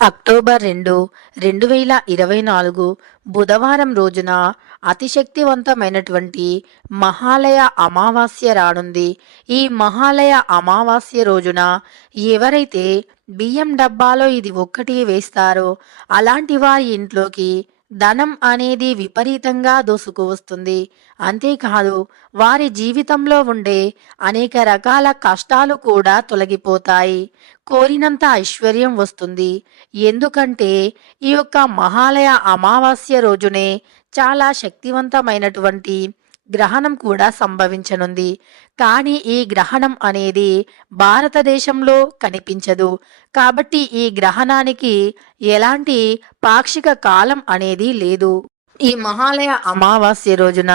October రెండు రెండు వేల ఇరవై నాలుగు బుధవారం రోజున అతిశక్తివంతమైనటువంటి మహాలయ అమావాస్య రానుంది. ఈ మహాలయ అమావాస్య రోజున ఎవరైతే బియ్యం డబ్బాలో ఇది ఒక్కటి వేస్తారో అలాంటి వారి ఇంట్లోకి ధనం అనేది విపరీతంగా దూసుకు వస్తుంది. అంతేకాదు వారి జీవితంలో ఉండే అనేక రకాల కష్టాలు కూడా తొలగిపోతాయి. కోరినంత ఐశ్వర్యం వస్తుంది. ఎందుకంటే ఈ యొక్క మహాలయ అమావాస్య రోజునే చాలా శక్తివంతమైనటువంటి గ్రహణం కూడా సంభవించనుంది. కానీ ఈ గ్రహణం అనేది భారతదేశంలో కనిపించదు. కాబట్టి ఈ గ్రహణానికి ఎలాంటి పాక్షిక కాలం అనేది లేదు. ఈ మహాలయ అమావాస్య రోజున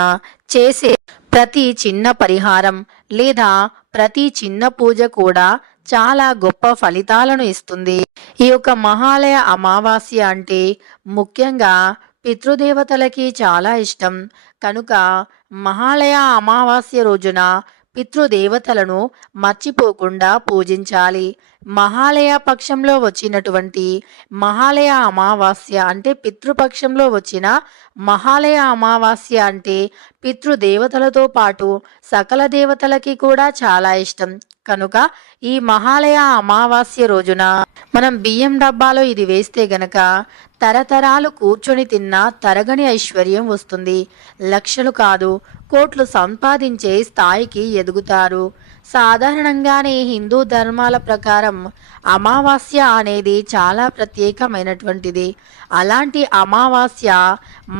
చేసే ప్రతి చిన్న పరిహారం లేదా ప్రతి చిన్న పూజ కూడా చాలా గొప్ప ఫలితాలను ఇస్తుంది. ఈ యొక్క మహాలయ అమావాస్య అంటే ముఖ్యంగా పితృదేవతలకి చాలా ఇష్టం. కనుక మహాలయ అమావాస్య రోజున పితృదేవతలను మర్చిపోకుండా పూజించాలి. మహాలయ పక్షంలో వచ్చినటువంటి మహాలయ అమావాస్య అంటే పితృపక్షంలో వచ్చిన మహాలయ అమావాస్య అంటే పితృదేవతలతో పాటు సకల దేవతలకి కూడా చాలా ఇష్టం. కనుక ఈ మహాలయ అమావాస్య రోజున మనం బియ్యం డబ్బాలో ఇది వేస్తే గనక తరతరాలు కూర్చొని తిన్నా తరగని ఐశ్వర్యం వస్తుంది. లక్షలు కాదు కోట్లు సంపాదించే స్థాయికి ఎదుగుతారు. సాధారణంగానే హిందూ ధర్మాల ప్రకారం అమావాస్య అనేది చాలా ప్రత్యేకమైనటువంటిది. అలాంటి అమావాస్య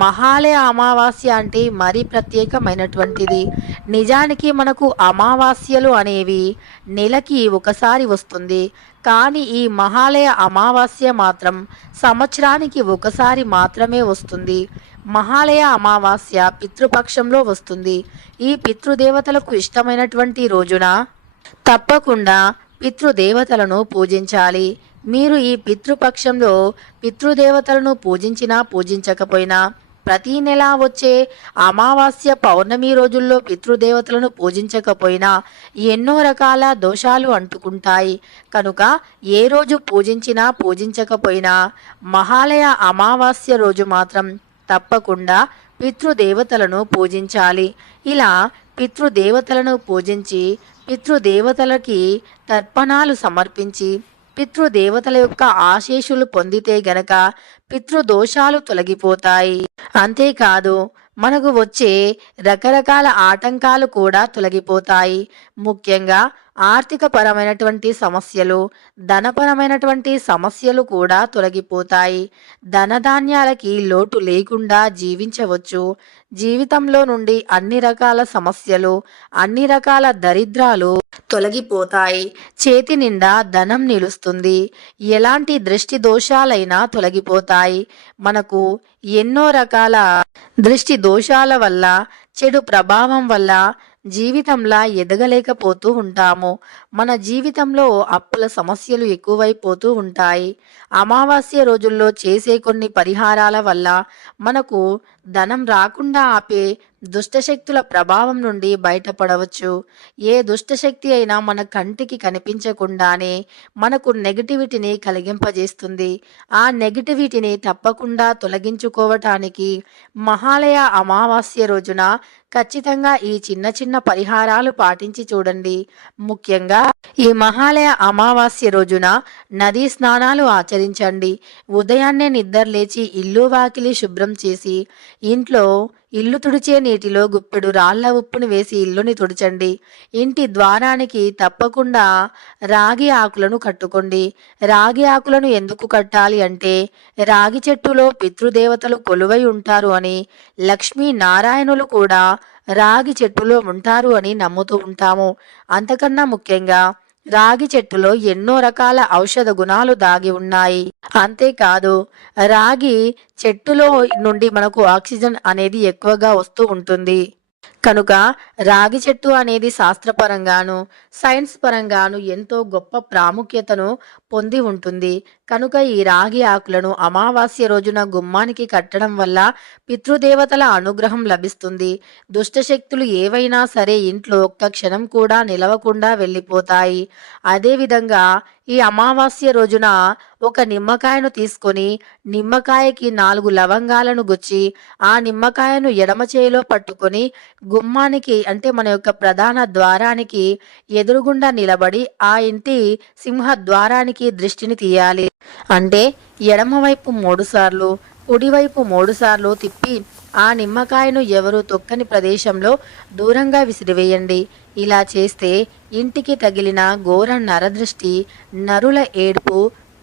మహాలయ అమావాస్య అంటే మరీ ప్రత్యేకమైనటువంటిది. నిజానికి మనకు అమావాస్యలు అనేవి నెలకి ఒకసారి వస్తుంది. కానీ ఈ మహాలయ అమావాస్య మాత్రం సంవత్సరానికి ఒకసారి మాత్రమే వస్తుంది. మహాలయ అమావాస్య పితృపక్షంలో వస్తుంది. ఈ పితృదేవతలకు ఇష్టమైనటువంటి రోజున తప్పకుండా పితృదేవతలను పూజించాలి. మీరు ఈ పితృపక్షంలో పితృదేవతలను పూజించినా పూజించకపోయినా ప్రతి నెల వచ్చే అమావాస్య పౌర్ణమి రోజుల్లో పితృదేవతలను పూజించకపోయినా ఎన్నో రకాల దోషాలు అంటుకుంటాయి. కనుక ఏ రోజు పూజించినా పూజించకపోయినా మహాలయ అమావాస్య రోజు మాత్రం తప్పకుండా పితృదేవతలను పూజించాలి. ఇలా పితృదేవతలను పూజించి పితృదేవతలకి తర్పణాలు సమర్పించి పితృదేవతల యొక్క ఆశీషులు పొందితే గనక పితృదోషాలు తొలగిపోతాయి. అంతేకాదు మనకు వచ్చే రకరకాల ఆటంకాలు కూడా తొలగిపోతాయి. ముఖ్యంగా ఆర్థిక పరమైనటువంటి సమస్యలు ధనపరమైనటువంటి సమస్యలు కూడా తొలగిపోతాయి. ధనధాన్యాలకి లోటు లేకుండా జీవించవచ్చు. జీవితంలో నుండి అన్ని రకాల సమస్యలు అన్ని రకాల దరిద్రాలు తొలగిపోతాయి. చేతి నిండా ధనం నిలుస్తుంది. ఎలాంటి దృష్టి దోషాలైనా తొలగిపోతాయి. మనకు ఎన్నో రకాల దృష్టి దోషాల వల్ల చెడు ప్రభావం వల్ల జీవితంలా ఎదగలేకపోతూ ఉంటాము. మన జీవితంలో అప్పుల సమస్యలు ఎక్కువైపోతూ ఉంటాయి. అమావాస్య రోజుల్లో చేసే కొన్ని పరిహారాల వల్ల మనకు ధనం రాకుండా ఆపే దుష్టశక్తుల ప్రభావం నుండి బయటపడవచ్చు. ఏ దుష్టశక్తి అయినా మన కంటికి కనిపించకుండానే మనకు నెగిటివిటీని కలిగింపజేస్తుంది. ఆ నెగిటివిటీని తప్పకుండా తొలగించుకోవటానికి మహాలయ అమావాస్య రోజున ఖచ్చితంగా ఈ చిన్న చిన్న పరిహారాలు పాటించి చూడండి. ముఖ్యంగా ఈ మహాలయ అమావాస్య రోజున నదీ స్నానాలు ఆచరించండి. ఉదయాన్నే నిద్ర లేచి ఇల్లు వాకిలి శుభ్రం చేసి ఇంట్లో ఇల్లు తుడిచే నీటిలో గుప్పెడు రాళ్ళ ఉప్పును వేసి ఇల్లుని తుడిచండి. ఇంటి ద్వారానికి తప్పకుండా రాగి ఆకులను కట్టుకోండి. రాగి ఆకులను ఎందుకు కట్టాలి అంటే రాగి చెట్టులో పితృదేవతలు కొలువై ఉంటారు అని లక్ష్మీ నారాయణులు కూడా రాగి చెట్టులో ఉంటారు అని నమ్ముతూ ఉంటాము. అంతకన్నా ముఖ్యంగా రాగి చెట్టులో ఎన్నో రకాల ఔషధ గుణాలు దాగి ఉన్నాయి. అంతేకాదు రాగి చెట్టులో నుండి మనకు ఆక్సిజన్ అనేది ఎక్కువగా వస్తూ ఉంటుంది. కనుక రాగి చెట్టు అనేది శాస్త్రపరంగాను సైన్స్ పరంగాను ఎంతో గొప్ప ప్రాముఖ్యతను పొంది ఉంటుంది. కనుక ఈ రాగి ఆకులను అమావాస్య రోజున గుమ్మానికి కట్టడం వల్ల పితృదేవతల అనుగ్రహం లభిస్తుంది. దుష్టశక్తులు ఏవైనా సరే ఇంట్లో ఒక్క క్షణం కూడా నిలవకుండా వెళ్ళిపోతాయి. అదేవిధంగా ఈ అమావాస్య రోజున ఒక నిమ్మకాయను తీసుకొని నిమ్మకాయకి నాలుగు లవంగాలను గుచ్చి ఆ నిమ్మకాయను ఎడమ చేయిలో పట్టుకొని గుమ్మానికి అంటే మన యొక్క ప్రధాన ద్వారానికి ఎదురుగుండా నిలబడి ఆ ఇంటి సింహ ద్వారానికి దృష్టిని తీయాలి. అంటే ఎడమవైపు మూడు సార్లు కుడివైపు మూడు సార్లు తిప్పి ఆ నిమ్మకాయను ఎవరు తొక్కని ప్రదేశంలో దూరంగా విసిరివేయండి. ఇలా చేస్తే ఇంటికి తగిలిన ఘోర నరదృష్టి నరుల ఏడుపు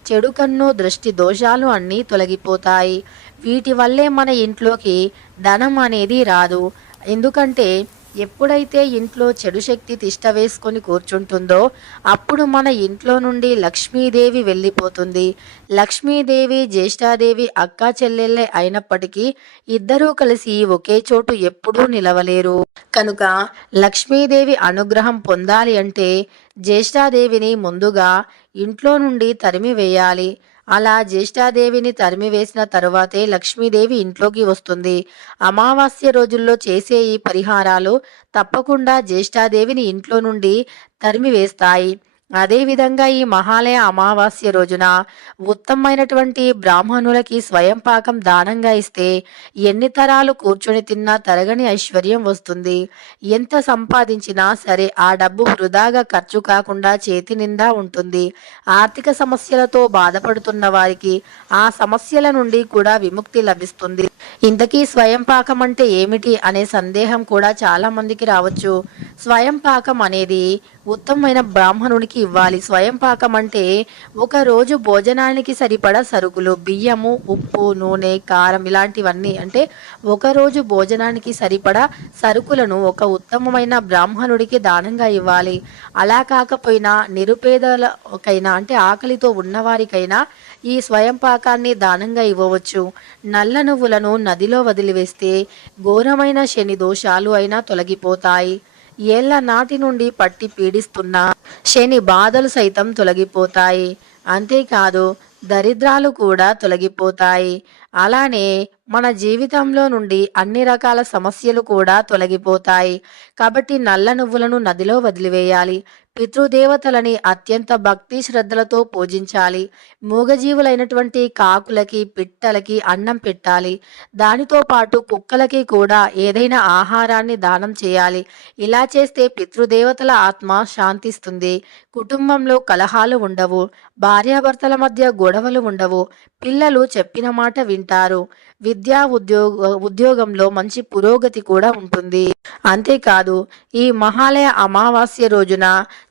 చెడు కన్ను దృష్టి దోషాలు అన్నీ తొలగిపోతాయి. వీటి వల్లే మన ఇంట్లోకి ధనం అనేది రాదు. ఎందుకంటే ఎప్పుడైతే ఇంట్లో చెడు శక్తి తిష్ట వేసుకొని కూర్చుంటుందో అప్పుడు మన ఇంట్లో నుండి లక్ష్మీదేవి వెళ్ళిపోతుంది. లక్ష్మీదేవి జ్యేష్ఠాదేవి అక్క చెల్లెళ్ళే అయినప్పటికీ ఇద్దరూ కలిసి ఒకే చోటు ఎప్పుడూ నిలవలేరు. కనుక లక్ష్మీదేవి అనుగ్రహం పొందాలి అంటే జ్యేష్ఠాదేవిని ముందుగా ఇంట్లో నుండి తరిమి వేయాలి అలా జ్యేష్ఠాదేవిని తరిమివేసిన తరువాతే లక్ష్మీదేవి ఇంట్లోకి వస్తుంది. అమావాస్య రోజుల్లో చేసే ఈ పరిహారాలు తప్పకుండా జ్యేష్ఠాదేవిని ఇంట్లో నుండి తరిమివేస్తాయి. అదేవిధంగా ఈ మహాలయ అమావాస్య రోజున ఉత్తమమైనటువంటి బ్రాహ్మణులకి స్వయం పాకం దానంగా ఇస్తే ఎన్ని తరాలు కూర్చొని తిన్నా తరగని ఐశ్వర్యం వస్తుంది. ఎంత సంపాదించినా సరే ఆ డబ్బు వృధాగా ఖర్చు కాకుండా చేతి నిండా ఉంటుంది. ఆర్థిక సమస్యలతో బాధపడుతున్న వారికి ఆ సమస్యల నుండి కూడా విముక్తి లభిస్తుంది. ఇంతకీ స్వయం పాకం అంటే ఏమిటి అనే సందేహం కూడా చాలా మందికి రావచ్చు. స్వయం పాకం అనేది ఉత్తమమైన ఇవ్వాలి. స్వయం పాకం అంటే ఒకరోజు భోజనానికి సరిపడా సరుకులు బియ్యము ఉప్పు నూనె కారం ఇలాంటివన్నీ. అంటే ఒకరోజు భోజనానికి సరిపడా సరుకులను ఒక ఉత్తమమైన బ్రాహ్మణుడికి దానంగా ఇవ్వాలి. అలా కాకపోయినా నిరుపేదలకైనా అంటే ఆకలితో ఉన్నవారికైనా ఈ స్వయం పాకాన్ని దానంగా ఇవ్వవచ్చు. నల్ల నువ్వులను నదిలో వదిలివేస్తే ఘోరమైన శని దోషాలు అయినా తొలగిపోతాయి. ఏళ్ళ నాటి నుండి పట్టి పీడిస్తున్న శని బాధలు సైతం తొలగిపోతాయి. అంతేకాదు దరిద్రాలు కూడా తొలగిపోతాయి. అలానే మన జీవితంలో నుండి అన్ని రకాల సమస్యలు కూడా తొలగిపోతాయి. కాబట్టి నల్ల నువ్వులను నదిలో వదిలివేయాలి. పితృదేవతలని అత్యంత భక్తి శ్రద్ధలతో పూజించాలి. మూగజీవులైనటువంటి కాకులకి పిట్టలకి అన్నం పెట్టాలి. దానితో పాటు కుక్కలకి కూడా ఏదైనా ఆహారాన్ని దానం చేయాలి. ఇలా చేస్తే పితృదేవతల ఆత్మ శాంతిస్తుంది. కుటుంబంలో కలహాలు ఉండవు. భార్యాభర్తల మధ్య గొడవలు ఉండవు. పిల్లలు చెప్పిన మాట వింటారు. విద్యా ఉద్యోగ ఉద్యోగంలో మంచి పురోగతి కూడా ఉంటుంది. అంతేకాదు ఈ మహాలయ అమావాస్య రోజున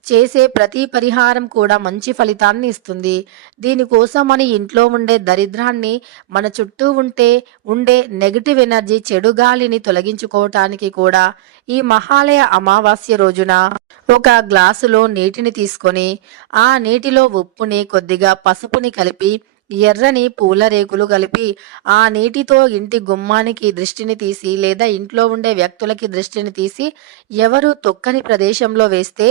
చేసే ప్రతి పరిహారం కూడా మంచి ఫలితాన్ని ఇస్తుంది. దీనికోసం మన ఇంట్లో ఉండే దరిద్రాన్ని మన చుట్టూ ఉంటే ఉండే నెగటివ్ ఎనర్జీ చెడు గాలిని తొలగించుకోవటానికి కూడా ఈ మహాలయ అమావాస్య రోజున ఒక గ్లాసులో నీటిని తీసుకొని ఆ నీటిలో ఉప్పుని కొద్దిగా పసుపుని కలిపి ఎర్రని పూల రేకులు కలిపి ఆ నీటితో ఇంటి గుమ్మానికి దృష్టిని తీసి లేదా ఇంట్లో ఉండే వ్యక్తులకి దృష్టిని తీసి ఎవరు తొక్కని ప్రదేశంలో వేస్తే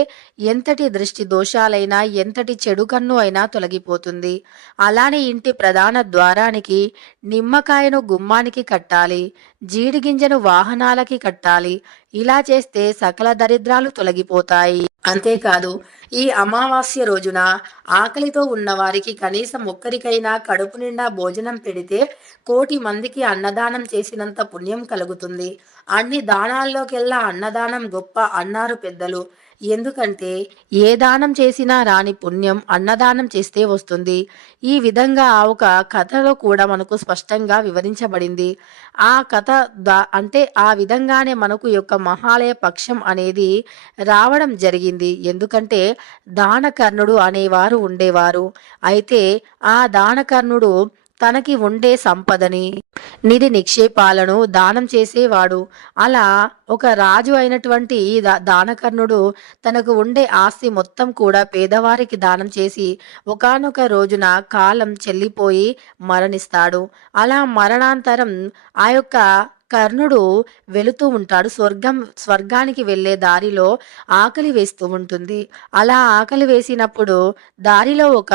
ఎంతటి దృష్టి దోషాలైనా ఎంతటి చెడు కన్ను అయినా తొలగిపోతుంది. అలానే ఇంటి ప్రధాన ద్వారానికి నిమ్మకాయను గుమ్మానికి కట్టాలి జీడి గింజను వాహనాలకి కట్టాలి. ఇలా చేస్తే సకల దరిద్రాలు తొలగిపోతాయి. అంతేకాదు ఈ అమావాస్య రోజున ఆకలితో ఉన్నవారికి కనీసం ఒక్కరికైనా కడుపు నిండా భోజనం పెడితే కోటి మందికి అన్నదానం చేసినంత పుణ్యం కలుగుతుంది. అన్ని దానాల్లోకెల్లా అన్నదానం గొప్ప అన్నారు పెద్దలు ఎందుకంటే ఏ దానం చేసినా రాని పుణ్యం అన్నదానం చేస్తే వస్తుంది. ఈ విధంగా ఒక కథలో కూడా మనకు స్పష్టంగా వివరించబడింది. ఆ కథ దా అంటే ఆ విధంగానే మనకు యొక్క మహాలయ పక్షం అనేది రావడం జరిగింది. ఎందుకంటే దానకర్ణుడు అనేవారు ఉండేవారు. అయితే ఆ దానకర్ణుడు తనకి ఉండే సంపదని నిధి నిక్షేపాలను దానం చేసేవాడు. అలా ఒక రాజు అయినటువంటి దా- దానకర్ణుడు తనకు ఉండే ఆస్తి మొత్తం కూడా పేదవారికి దానం చేసి ఒకానొక రోజున కాలం చెల్లిపోయి మరణిస్తాడు. అలా మరణాంతరం ఆ యొక్క కర్ణుడు వెళుతూ ఉంటాడు. స్వర్గం స్వర్గానికి వెళ్ళే దారిలో ఆకలి వేస్తూ ఉంటుంది. అలా ఆకలి వేసినప్పుడు దారిలో ఒక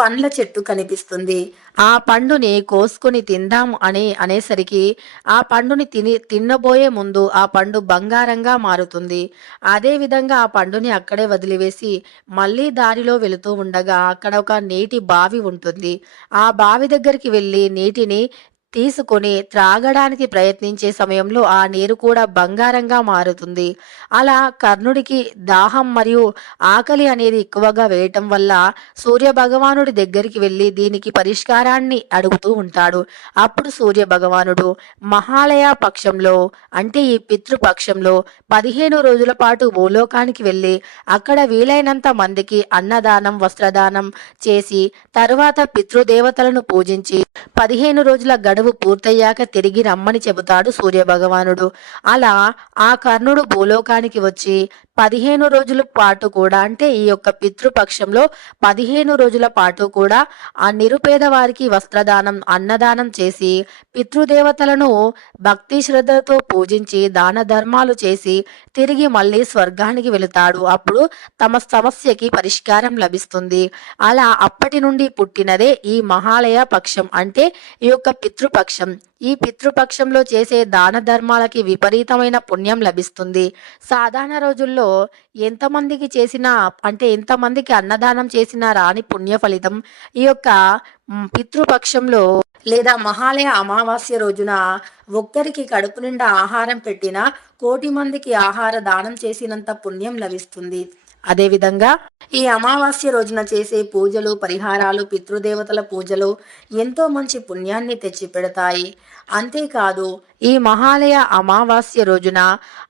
పండ్ల చెట్టు కనిపిస్తుంది. ఆ పండుని కోసుకొని తిందాం అని అనేసరికి ఆ పండుని తిని తిన్నబోయే ముందు ఆ పండు బంగారంగా మారుతుంది. అదేవిధంగా ఆ పండుని అక్కడే వదిలివేసి మళ్ళీ దారిలో వెళుతూ ఉండగా అక్కడ ఒక నీటి బావి ఉంటుంది. ఆ బావి దగ్గరికి వెళ్ళి నీటిని తీసుకొని త్రాగడానికి ప్రయత్నించే సమయంలో ఆ నీరు కూడా బంగారంగా మారుతుంది. అలా కర్ణుడికి దాహం మరియు ఆకలి అనేది ఎక్కువగా వేయటం వల్ల సూర్య భగవానుడి దగ్గరికి వెళ్ళి దీనికి పరిష్కారాన్ని అడుగుతూ ఉంటాడు. అప్పుడు సూర్య భగవానుడు మహాలయ పక్షంలో అంటే ఈ పితృపక్షంలో పదిహేను రోజుల పాటు భూలోకానికి వెళ్ళి అక్కడ వీలైనంత మందికి అన్నదానం వస్త్రదానం చేసి తరువాత పితృదేవతలను పూజించి పదిహేను రోజుల గడువు పూర్తయ్యాక తిరిగి రమ్మని చెబుతాడు సూర్య భగవానుడు అలా ఆ కర్ణుడు భూలోకానికి వచ్చి పదిహేను రోజుల పాటు కూడా అంటే ఈ యొక్క పితృపక్షంలో పదిహేను రోజుల పాటు కూడా ఆ నిరుపేద వారికి వస్త్రదానం అన్నదానం చేసి పితృదేవతలను భక్తి శ్రద్ధలతో పూజించి దాన ధర్మాలు చేసి తిరిగి మళ్ళీ స్వర్గానికి వెళుతాడు. అప్పుడు తమ సమస్యకి పరిష్కారం లభిస్తుంది. అలా అప్పటి నుండి పుట్టినదే ఈ మహాలయ పక్షం అంటే ఈ యొక్క పితృపక్షం. ఈ పితృపక్షంలో చేసే దాన ధర్మాలకి విపరీతమైన పుణ్యం లభిస్తుంది. సాధారణ రోజుల్లో ఎంతమందికి చేసినా అంటే ఎంతమందికి అన్నదానం చేసినా రాని పుణ్య ఫలితం ఈ యొక్క పితృపక్షంలో లేదా మహాలయ అమావాస్య రోజున ఒక్కరికి కడుపు నిండా ఆహారం పెట్టినా కోటి మందికి ఆహార దానం చేసినంత పుణ్యం లభిస్తుంది. అదేవిధంగా ఈ అమావాస్య రోజున చేసే పూజలు పరిహారాలు పితృదేవతల పూజలు ఎంతో మంచి పుణ్యాన్ని తెచ్చిపెడతాయి. అంతేకాదు ఈ మహాలయ అమావాస్య రోజున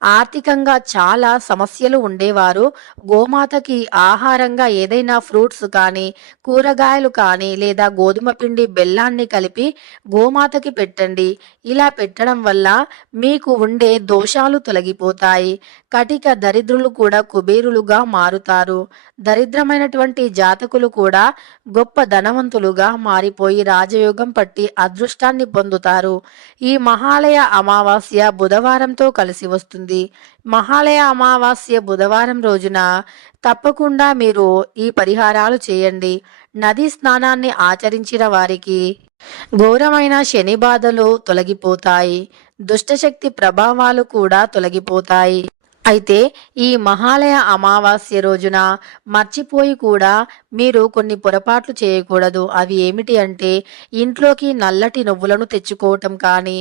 ఆర్థికంగా చాలా సమస్యలు ఉండేవారు. గోమాతకి ఆహారంగా ఏదైనా ఫ్రూట్స్ కానీ కూరగాయలు కానీ లేదా గోధుమ పిండి బెల్లాన్ని కలిపి గోమాతకి పెట్టండి. ఇలా పెట్టడం వల్ల మీకు ఉండే దోషాలు తొలగిపోతాయి. కటిక దరిద్రులు కూడా కుబేరులుగా మారుతారు. దరిద్రమైనటువంటి జాతకులు కూడా గొప్ప ధనవంతులుగా మారిపోయి రాజయోగం పట్టి అదృష్టాన్ని పొందుతారు. ఈ మహాలయ అమావాస్య బుధవారంతో కలిసి వస్తుంది. మహాలయ అమావాస్య బుధవారం రోజున తప్పకుండా మీరు ఈ పరిహారాలు చేయండి. నదీ స్నానాన్ని ఆచరించిన వారికి ఘోరమైన శని బాధలు తొలగిపోతాయి. దుష్టశక్తి ప్రభావాలు కూడా తొలగిపోతాయి. అయితే ఈ మహాలయ అమావాస్య రోజున మర్చిపోయి కూడా మీరు కొన్ని పొరపాట్లు చేయకూడదు. అవి ఏమిటి అంటే ఇంట్లోకి నల్లటి నువ్వులను తెచ్చుకోవటం కానీ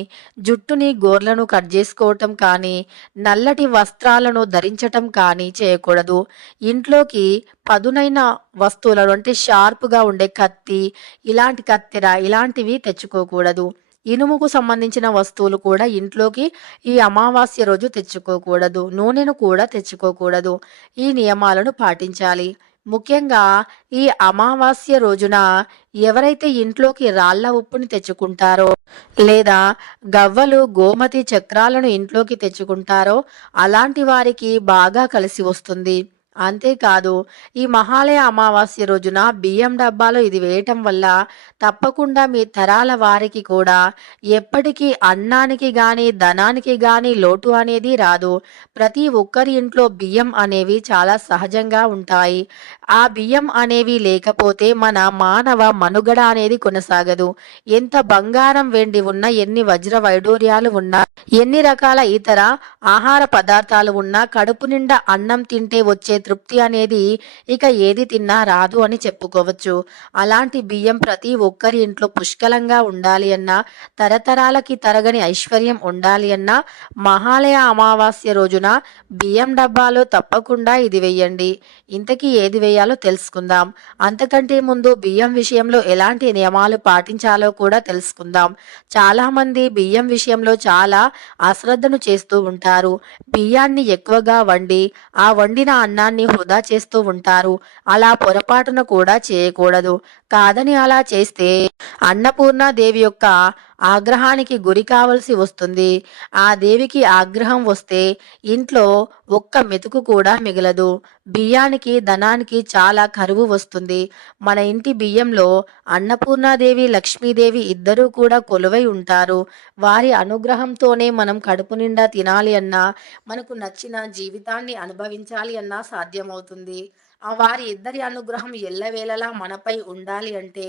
జుట్టుని గోర్లను కట్ చేసుకోవటం కానీ నల్లటి వస్త్రాలను ధరించటం కానీ చేయకూడదు. ఇంట్లోకి పదునైన వస్తువులను అంటే షార్ప్గా ఉండే కత్తి ఇలాంటి కత్తెర ఇలాంటివి తెచ్చుకోకూడదు. ఇనుముకు సంబంధించిన వస్తువులు కూడా ఇంట్లోకి ఈ అమావాస్య రోజు తెచ్చుకోకూడదు నూనెను కూడా తెచ్చుకోకూడదు. ఈ నియమాలను పాటించాలి. ముఖ్యంగా ఈ అమావాస్య రోజున ఎవరైతే ఇంట్లోకి రాళ్ళ ఉప్పుని తెచ్చుకుంటారో లేదా గవ్వలు గోమతి చక్రాలను ఇంట్లోకి తెచ్చుకుంటారో అలాంటి వారికి బాగా కలిసి వస్తుంది. అంతేకాదు ఈ మహాలయ అమావాస్య రోజున బియ్యం డబ్బాలో ఇది వేయటం వల్ల తప్పకుండా మీ తరాల వారికి కూడా ఎప్పటికీ అన్నానికి గాని ధనానికి గాని లోటు అనేది రాదు. ప్రతి ఒక్కరి ఇంట్లో బియ్యం అనేవి చాలా సహజంగా ఉంటాయి. ఆ బియ్యం అనేవి లేకపోతే మన మానవ మనుగడ అనేది కొనసాగదు. ఎంత బంగారం వెండి ఉన్నా ఎన్ని వజ్ర వైడూర్యాలు ఉన్నా ఎన్ని రకాల ఇతర ఆహార పదార్థాలు ఉన్నా కడుపు నిండా అన్నం తింటే వచ్చే తృప్తి అనేది ఇక ఏది తిన్నా రాదు అని చెప్పుకోవచ్చు. అలాంటి బియ్యం ప్రతి ఒక్కరి ఇంట్లో పుష్కలంగా ఉండాలి అన్నా తరతరాలకి తరగని ఐశ్వర్యం ఉండాలి అన్నా మహాలయ అమావాస్య రోజున బియ్యం డబ్బాలో తప్పకుండా ఇది వేయండి. ఇంతకీ ఏది వేయాలో తెలుసుకుందాం. అంతకంటే ముందు బియ్యం విషయంలో ఎలాంటి నియమాలు పాటించాలో కూడా తెలుసుకుందాం. చాలా మంది బియ్యం విషయంలో చాలా అశ్రద్ధను చేస్తూ ఉంటారు. బియ్యాన్ని ఎక్కువగా వండి ఆ వండిన అన్నాన్ని వృధా చేస్తూ ఉంటారు. అలా పొరపాటున కూడా చేయకూడదు. కాదని అలా చేస్తే అన్నపూర్ణ దేవి యొక్క ఆగ్రహానికి గురి కావలసి వస్తుంది. ఆ దేవికి ఆగ్రహం వస్తే ఇంట్లో ఒక్క మెతుకు కూడా మిగలదు. బియ్యానికి ధనానికి చాలా కరువు వస్తుంది. మన ఇంటి బియ్యంలో అన్నపూర్ణాదేవి లక్ష్మీదేవి ఇద్దరూ కూడా కొలువై ఉంటారు. వారి అనుగ్రహంతోనే మనం కడుపు నిండా తినాలి అన్నా మనకు నచ్చిన జీవితాన్ని అనుభవించాలి అన్నా సాధ్యమవుతుంది. ఆ వారి ఇద్దరి అనుగ్రహం ఎల్లవేళలా మనపై ఉండాలి అంటే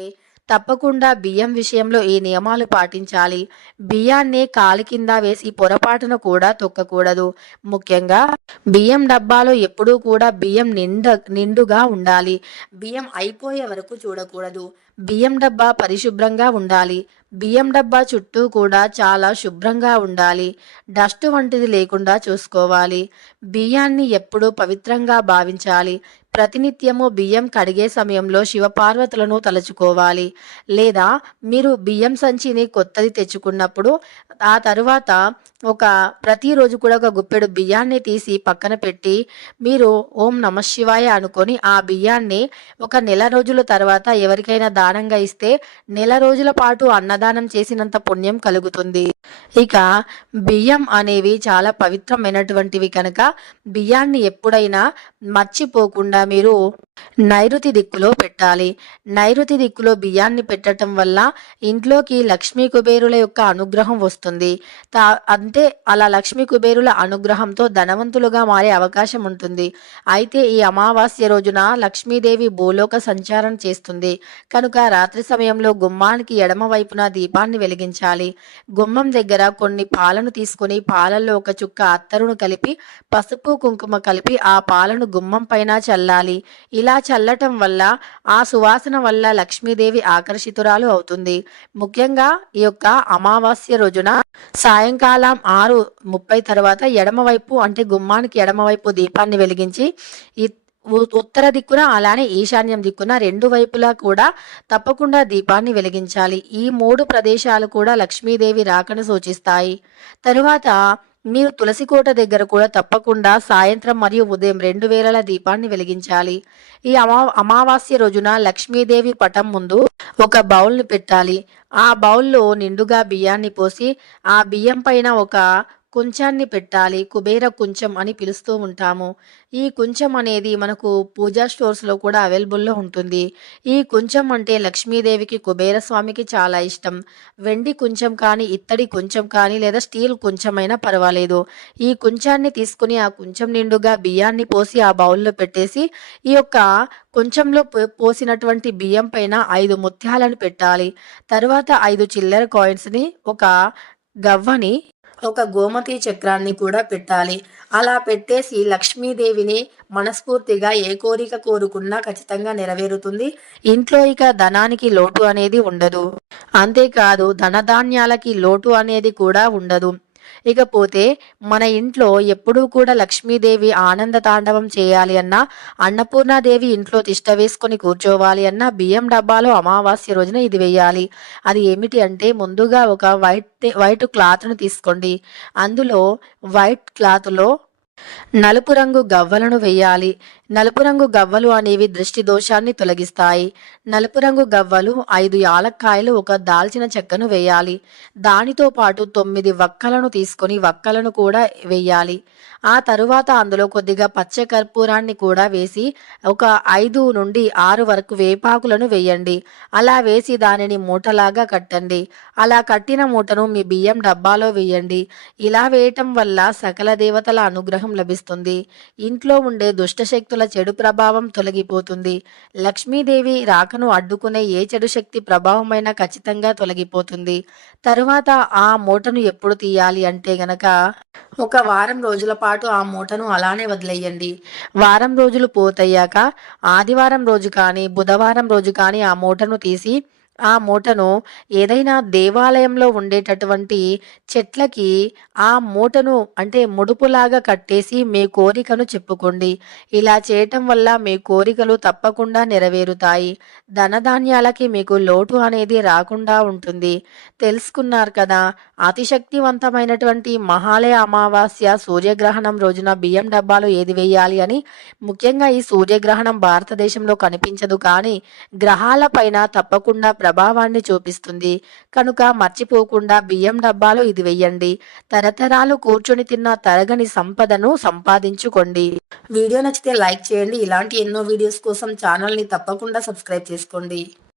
తప్పకుండా బియ్యం విషయంలో ఈ నియమాలు పాటించాలి. బియ్యాన్ని కాలి కింద వేసి పొరపాటున కూడా తొక్కకూడదు. ముఖ్యంగా బియ్యం డబ్బాలో ఎప్పుడూ కూడా బియ్యం నిండ నిండుగా ఉండాలి. బియ్యం అయిపోయే వరకు చూడకూడదు. బియ్యం డబ్బా పరిశుభ్రంగా ఉండాలి. బియ్యం డబ్బా చుట్టూ కూడా చాలా శుభ్రంగా ఉండాలి. డస్ట్ వంటిది లేకుండా చూసుకోవాలి. బియ్యాన్ని ఎప్పుడూ పవిత్రంగా భావించాలి. ప్రతినిత్యము బియ్యం కడిగే సమయంలో శివపార్వతులను తలుచుకోవాలి. లేదా మీరు బియ్యం సంచిని కొత్తది తెచ్చుకున్నప్పుడు ఆ తరువాత ఒక ప్రతిరోజు కూడా ఒక గుప్పెడు బియ్యాన్ని తీసి పక్కన పెట్టి మీరు ఓం నమ శివాయ అనుకొని ఆ బియ్యాన్ని ఒక నెల రోజుల తర్వాత ఎవరికైనా దానంగా ఇస్తే నెల రోజుల పాటు అన్నదానం చేసినంత పుణ్యం కలుగుతుంది. ఇక బియ్యం అనేవి చాలా పవిత్రమైనటువంటివి కనుక బియ్యాన్ని ఎప్పుడైనా మర్చిపోకుండా మీరు నైరుతి దిక్కులో పెట్టాలి. నైరుతి దిక్కులో బియ్యాన్ని పెట్టడం వల్ల ఇంట్లోకి లక్ష్మీ కుబేరుల యొక్క అనుగ్రహం వస్తుంది. తా అంటే అలా లక్ష్మీ కుబేరుల అనుగ్రహంతో ధనవంతులుగా మారే అవకాశం ఉంటుంది. అయితే ఈ అమావాస్య రోజున లక్ష్మీదేవి భూలోక సంచారం చేస్తుంది. కనుక రాత్రి సమయంలో గుమ్మానికి ఎడమ వైపున దీపాన్ని వెలిగించాలి. గుమ్మం దగ్గర కొన్ని పాలను తీసుకొని పాలల్లో ఒక చుక్క అత్తరును కలిపి పసుపు కుంకుమ కలిపి ఆ పాలను గుమ్మం పైన చల్లాలి. ఇలా చల్లటం వల్ల ఆ సువాసన వల్ల లక్ష్మీదేవి ఆకర్షితురాలు అవుతుంది. ముఖ్యంగా ఈ యొక్క అమావాస్య రోజున సాయంకాలం ఆరు ముప్పై తర్వాత ఎడమవైపు అంటే గుమ్మానికి ఎడమవైపు దీపాన్ని వెలిగించి ఈ ఉత్తర దిక్కున అలానే ఈశాన్యం దిక్కున రెండు వైపులా కూడా తప్పకుండా దీపాన్ని వెలిగించాలి. ఈ మూడు ప్రదేశాలు కూడా లక్ష్మీదేవి రాకను సూచిస్తాయి. తరువాత మీరు తులసి కోట దగ్గర కూడా తప్పకుండా సాయంత్రం మరియు ఉదయం రెండు వేలల దీపాన్ని వెలిగించాలి. ఈ అమా అమావాస్య రోజున లక్ష్మీదేవి పటం ముందు ఒక బౌల్ని పెట్టాలి. ఆ బౌల్లో నిండుగా బియ్యాన్ని పోసి ఆ బియ్యం పైన ఒక కుంచాన్ని పెట్టాలి కుబేర కుంచం అని పిలుస్తూ ఉంటాము. ఈ కుంచం అనేది మనకు పూజా స్టోర్స్లో కూడా అవైలబుల్లో ఉంటుంది. ఈ కుంచం అంటే లక్ష్మీదేవికి కుబేర స్వామికి చాలా ఇష్టం. వెండి కుంచం కానీ ఇత్తడి కుంచం కానీ లేదా స్టీల్ కుంచమైనా పర్వాలేదు. ఈ కుంచాన్ని తీసుకుని ఆ కుంచం నిండుగా బియ్యాన్ని పోసి ఆ బౌల్లో పెట్టేసి ఈ యొక్క కొంచెంలో పో- పోసినటువంటి బియ్యం పైన ఐదు ముత్యాలను పెట్టాలి. తర్వాత ఐదు చిల్లర కాయిన్స్ని ఒక గవ్వని ఒక గోమతి చక్రాన్ని కూడా పెట్టాలి. అలా పెట్టేసి లక్ష్మీదేవిని మనస్ఫూర్తిగా ఏ కోరిక కోరుకున్నా ఖచ్చితంగా నెరవేరుతుంది. ఇంట్లో ఇక ధనానికి లోటు అనేది ఉండదు. అంతేకాదు ధనధాన్యాలకి లోటు అనేది కూడా ఉండదు. ఇకపోతే మన ఇంట్లో ఎప్పుడూ కూడా లక్ష్మీదేవి ఆనంద తాండవం చేయాలి అన్నా అన్నపూర్ణాదేవి ఇంట్లో తిష్ట వేసుకొని కూర్చోవాలి అన్నా బియ్యం డబ్బాలో అమావాస్య రోజున ఇది వేయాలి. అది ఏమిటి అంటే ముందుగా ఒక వైట్ వైట్ క్లాత్ను తీసుకోండి. అందులో వైట్ క్లాత్లో నలుపు రంగు గవ్వలను వేయాలి. నలుపు రంగు గవ్వలు అనేవి దృష్టి దోషాన్ని తొలగిస్తాయి. నలుపు రంగు గవ్వలు ఐదు యాలక్కాయలు ఒక దాల్చిన చెక్కను వేయాలి. దానితో పాటు తొమ్మిది వక్కలను తీసుకొని వక్కలను కూడా వేయాలి. ఆ తరువాత అందులో కొద్దిగా పచ్చ కర్పూరాన్ని కూడా వేసి ఒక ఐదు నుండి ఆరు వరకు వేపాకులను వేయండి. అలా వేసి దానిని మూటలాగా కట్టండి. అలా కట్టిన మూటను మీ బియ్యం డబ్బాలో వేయండి. ఇలా వేయటం వల్ల సకల దేవతల అనుగ్రహం లభిస్తుంది. ఇంట్లో ఉండే దుష్టశక్తులు చెడు ప్రభావం తొలగిపోతుంది. లక్ష్మీదేవి రాకను అడ్డుకునే ఏ చెడు శక్తి ప్రభావమైనా ఖచ్చితంగా తొలగిపోతుంది. తరువాత ఆ మూటను ఎప్పుడు తీయాలి అంటే గనక ఒక వారం రోజుల పాటు ఆ మూటను అలానే వదిలేయండి. వారం రోజులు పూర్తయ్యాక ఆదివారం రోజు కానీ బుధవారం రోజు కానీ ఆ మూటను తీసి ఆ మూటను ఏదైనా దేవాలయంలో ఉండేటటువంటి చెట్లకి ఆ మూటను అంటే ముడుపులాగా కట్టేసి మీ కోరికను చెప్పుకోండి. ఇలా చేయటం వల్ల మీ కోరికలు తప్పకుండా నెరవేరుతాయి. ధనధాన్యాలకి మీకు లోటు అనేది రాకుండా ఉంటుంది. తెలుసుకున్నారు కదా అతిశక్తివంతమైనటువంటి మహాలయ అమావాస్య సూర్యగ్రహణం రోజున బియ్యం డబ్బాలు ఏది వేయాలి అని ముఖ్యంగా ఈ సూర్యగ్రహణం భారతదేశంలో కనిపించదు కానీ గ్రహాల పైన తప్పకుండా ప్రభావాన్ని చూపిస్తుంది. కనుక మర్చిపోకుండా బియ్యం డబ్బాలో ఇది వెయ్యండి. తరతరాలు కూర్చొని తిన్న తరగని సంపదను సంపాదించుకోండి. వీడియో నచ్చితే లైక్ చేయండి. ఇలాంటి ఎన్నో వీడియోస్ కోసం ఛానల్ని తప్పకుండా సబ్స్క్రైబ్ చేసుకోండి.